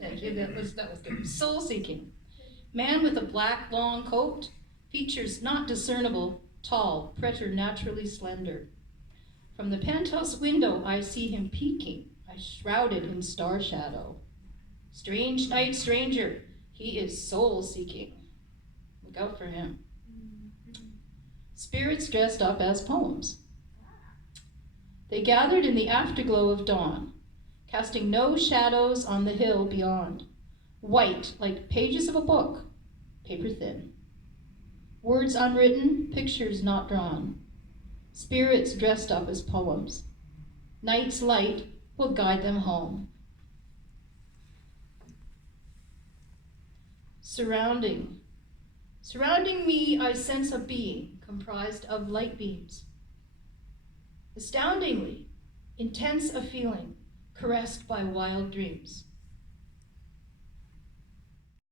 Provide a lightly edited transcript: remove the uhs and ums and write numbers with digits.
Thank you. That was good. Soul seeking. Man with a black long coat, features not discernible, tall, preternaturally slender. From the penthouse window I see him peeking, I shrouded in star shadow. Strange night stranger, he is soul seeking. Look out for him. Spirits dressed up as poems. They gathered in the afterglow of dawn, casting no shadows on the hill beyond, white like pages of a book, paper thin. Words unwritten, pictures not drawn, spirits dressed up as poems. Night's light will guide them home. Surrounding me I sense a being comprised of light beams. Astoundingly intense a feeling, caressed by wild dreams.